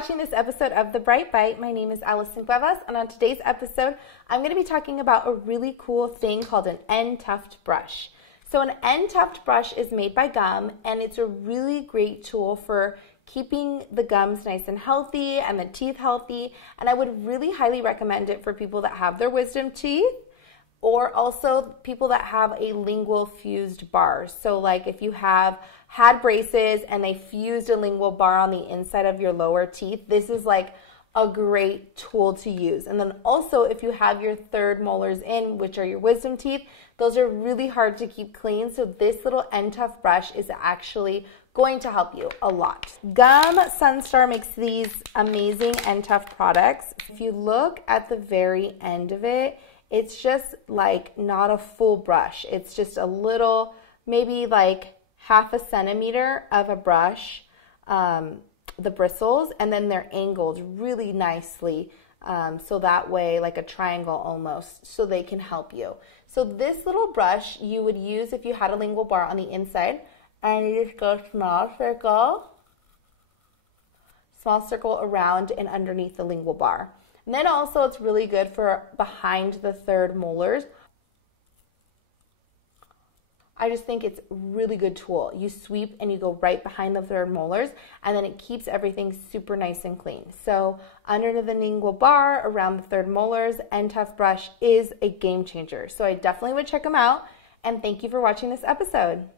watching this episode of The Bright Bite. My name is ALLISON CUEVAS, and on today's episode, I'm going to be talking about a really cool thing called an end tuft brush. So an end tuft brush is made by GUM, and it's a really great tool for keeping the gums nice and healthy and the teeth healthy, and I would really highly recommend it for people that have their wisdom teeth, or also people that have a lingual fused bar. So like if you have had braces and they fused a lingual bar on the inside of your lower teeth, this is like a great tool to use. And then also if you have your third molars in, which are your wisdom teeth, those are really hard to keep clean. So this little end tuft brush is actually going to help you a lot. GUM Sunstar makes these amazing end tuft products. If you look at the very end of it, it's just like not a full brush. It's just a little, maybe like half a centimeter of a brush, the bristles, and then they're angled really nicely. So that way, like a triangle almost, so they can help you. So this little brush you would use if you had a lingual bar on the inside, and you just go small circle around and underneath the lingual bar. And then also it's really good for behind the third molars. I just think it's a really good tool. You sweep and you go right behind the third molars, and then it keeps everything super nice and clean. So under the lingual bar, around the third molars, end tuft brush is a game changer. So I definitely would check them out, and thank you for watching this episode.